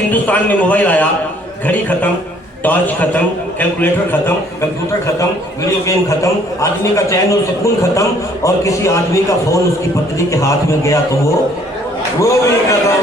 हिंदुस्तान में मोबाइल आया, घड़ी खत्म, टॉर्च खत्म, कैलकुलेटर खत्म, कंप्यूटर खत्म, वीडियो गेम खत्म, आदमी का चैन और सुकून खत्म, और किसी आदमी का फोन उसकी पत्नी के हाथ में गया तो वो भी खत्म।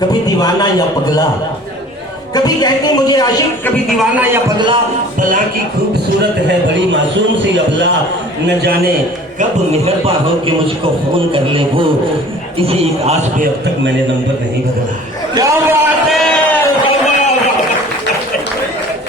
कभी दीवाना या पगला, कभी कहते मुझे आशिक, कभी दीवाना या पगला। भला की खूबसूरत है बड़ी मासूम सी अबला, न जाने कब मेहरबा हो कि मुझको फोन कर ले वो, इसी एक आस पे अब तक मैंने नंबर नहीं बदला। क्या बात है,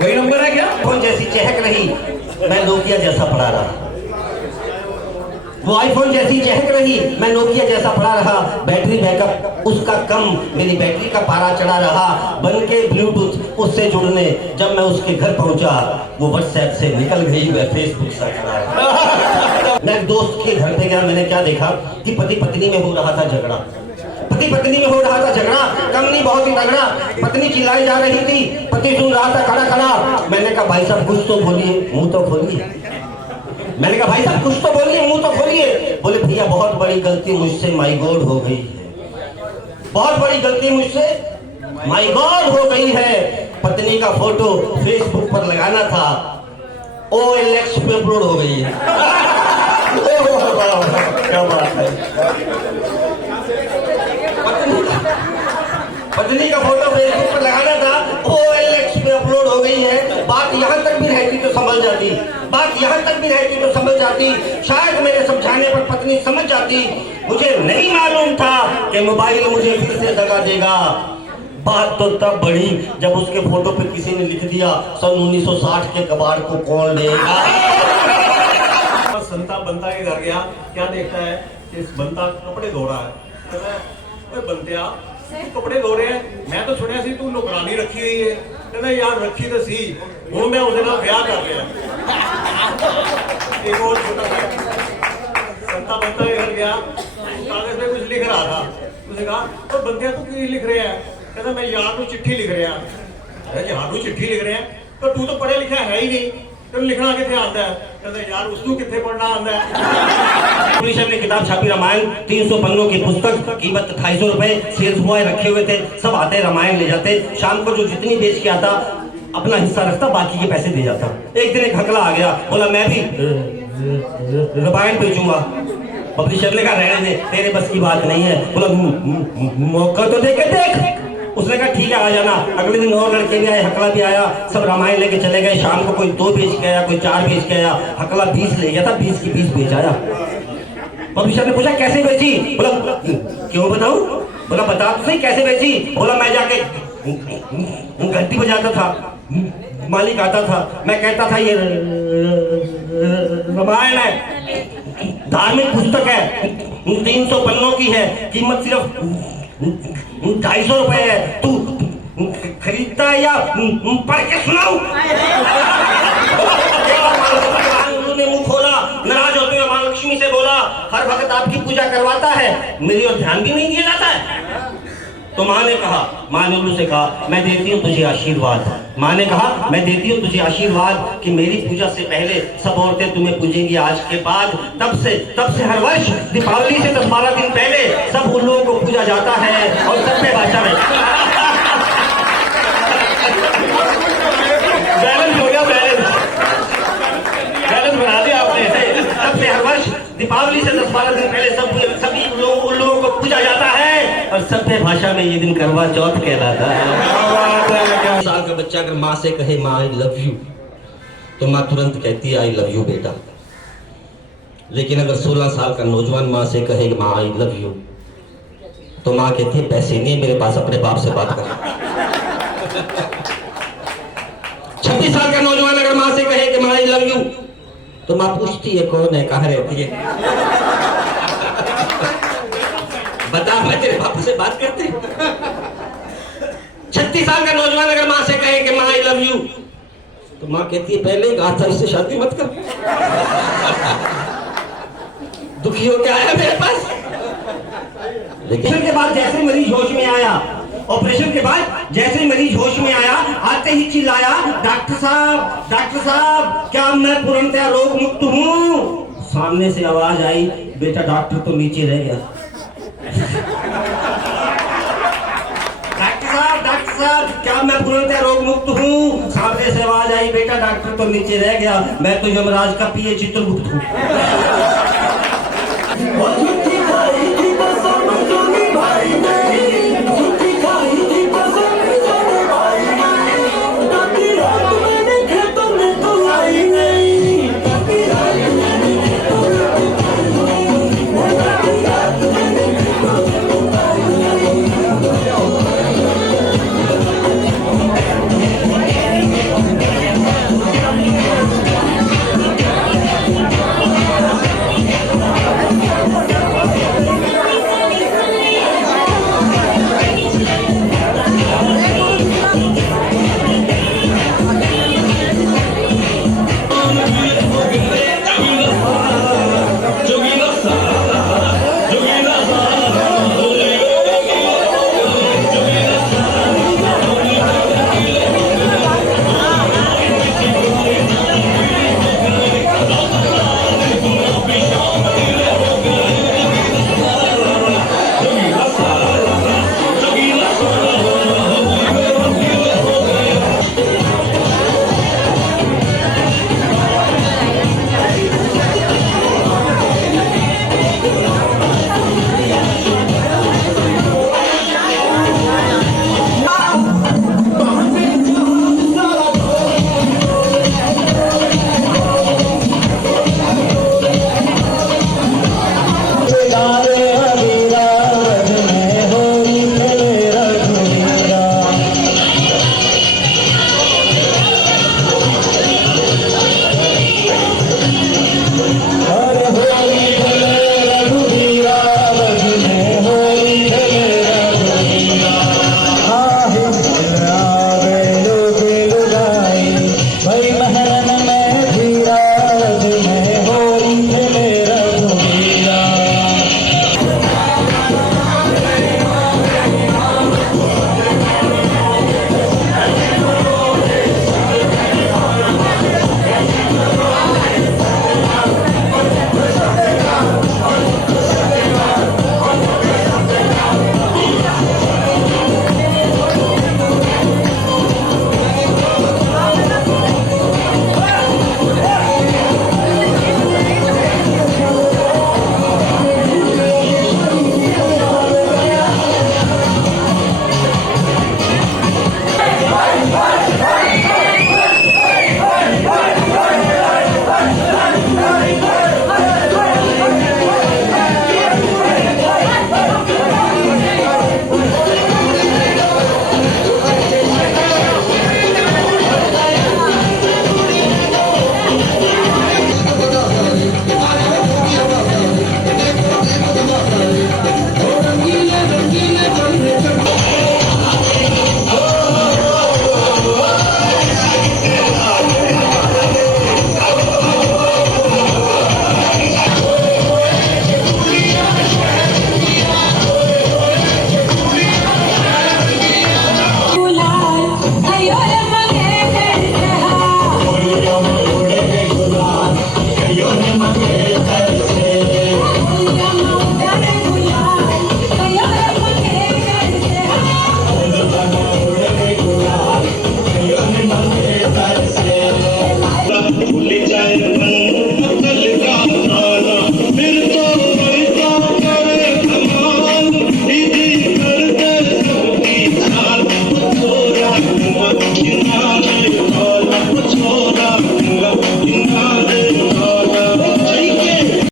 वही नंबर है क्या? फोन जैसी चहक रही, मैं नोकिया जैसा पड़ा रहा। वो आईफोन जैसी चहक रही, मैं नोकिया जैसा पड़ा रहा। बैटरी बैकअप उसका कम, मेरी बैटरी का पारा चढ़ा रहा। बन के ब्लूटूथ उससे जुड़ने जब मैं उसके घर पहुंचा, वो व्हाट्सएप से निकल गई, मैं फेसबुक सा चला। मैं एक दोस्त के घर पे गया, मैंने क्या देखा कि पति पत्नी में हो रहा था झगड़ा। पति पत्नी में हो रहा था झगड़ा, कम नहीं बहुत ही तगड़ा। पत्नी चिल्लाई जा रही थी, पति सुन रहा था खड़ा खड़ा। मैंने कहा भाई साहब कुछ तो बोलिए, मुंह तो खोलिए। मैंने कहा भाई साहब कुछ तो बोलिए, मुंह तो खोलिए। बोले भैया बहुत बड़ी गलती मुझसे माई गॉड हो गई है, बहुत बड़ी गलती मुझसे माई गॉड हो गई है। पत्नी का फोटो फेसबुक पर लगाना था, OLX पे अपलोड हो गई है। क्या बात है, पत्नी का फोटो फेसबुक पर लगाना था, OLX पे अपलोड हो गई है। बात यहाँ तक भी रहती तो समझ जाती, बात यहाँ तक भी रहती तो समझ जाती। शायद मेरे समझाने पर पत्नी समझ जाती। मुझे नहीं मालूम था कि मोबाइल मुझे फिर से दगा देगा। बात तो तब बढ़ी जब उसके फोटो पे किसी ने लिख दिया सन 1960 के कबाड़ को कौन लेगा। संता बंता के घर गया, क्या देखता है कि इस बंता कपड़े धो रहा है। कहता बंतिया कपड़े धो रहे हैं, मैं तो सुनिया सी तू नौकरानी रखी हुई है। कहता यार रखी तो सी, वो मैं उसके नाल ब्याह कर लिया। एक और छोटा संता बंता के घर गया, कागज में कुछ लिख रहा था। उसने कहा तो बंतिया तू क्यों लिख रहे हैं? कहता मैं यार को चिट्ठी लिख रहे हैं। अरे यार को चिट्ठी लिख रहे हैं तो तू तो पढ़ा लिखा है ही नहीं, तुम लिखना कितने आता है? कहता यार उसको कितने पढ़ना आता है? पब्लिशर ने किताब छापी रामायण, 300 पन्नों की पुस्तक, कीमत 250 रुपए। सेल्स बॉय रखे हुए थे, सब आते रामायण ले जाते। शाम को जो जितनी बेच के आता अपना हिस्सा रखता, बाकी के पैसे दे जाता। एक दिन एक हकला आ गया, बोला मैं भी रामायण बेचूंगा। पब्लिशर ने कहा रहने दे, तेरे बस की बात नहीं है। बोला मौका तो दे के देख। उसने कहा ठीक है आ जाना। अगले दिन और लड़के भी आए, हकला भी आया, सब रामायण लेके चले गए। शाम को कोई 2 बेच के आया, कोई 4 बेच के आया। हकला 20 ले गया था, 20 की 20 बेच आया। पब्लिशर ने पूछा कैसे बेची? बोला क्यों बताऊं? बोला बता तो सही कैसे बेची? बोला मैं जाके घंटी बजाता था, मालिक आता था, मैं कहता था ये रामायण है, धार्मिक पुस्तक है, 300 पन्नों की है, कीमत सिर्फ 250 रुपए है, तू खरीदता है या पढ़ के सुनाऊं? ने मुंह खोला, नाराज होते हुए मां लक्ष्मी से बोला हर वक्त आपकी पूजा करवाता है, मेरी और ध्यान भी नहीं दिया जाता है। तो माँ ने कहा, माँ ने उल्लू से कहा, मैं देती हूँ तुझे आशीर्वाद। माँ ने कहा, मैं देती हूँ तुझे आशीर्वाद कि मेरी पूजा से पहले सब औरतें तुम्हें पूजेंगी आज के बाद। तब से हर वर्ष दीपावली से 10-12 दिन पहले सब उल्लुओं को पूजा जाता है और सभ्य भाषा में बैलेंस हो गया, बैलेंस बना दिया आपने। तब से हर वर्ष दीपावली से 10-12 दिन पहले सभी उल्लुओं को पूजा जाता है और सभ्य भाषा में ये दिन करवा चौथ कहलाता है। साल का बच्चा अगर माँ से कहे माँ आई लव यू, तो माँ तुरंत कहती है आई लव यू बेटा। लेकिन अगर 16 साल का नौजवान माँ से कहे माँ आई लव यू, तो माँ कहती है पैसे नहीं है मेरे पास, अपने बाप से बात कर। 26 साल का नौजवान अगर माँ से कहे कि माँ आई लव यू, तो माँ पूछती है कौन है, कहाँ रहती है, बता मैं तेरे पापा से बात करते। 36 साल का नौजवान अगर माँ से कहे कि माँ आई लव यू, तो माँ कहती है पहले कहा था इससे शादी मत कर। दुखी हो के आया मेरे पास। लेकिन के बाद जैसे मरीज होश में आया, ऑपरेशन के बाद जैसे मरीज होश में आया, आते ही चिल्लाया डॉक्टर साहब क्या मैं पूर्णतया रोग मुक्त हूँ। सामने से आवाज आई बेटा डॉक्टर तो नीचे रह गया। डॉक्टर साहब क्या मैं पूर्णतया रोग मुक्त हूँ। सामने से आवाज आई बेटा डॉक्टर तो नीचे रह गया, मैं तो यमराज का पिए चित्रगुप्त हूँ।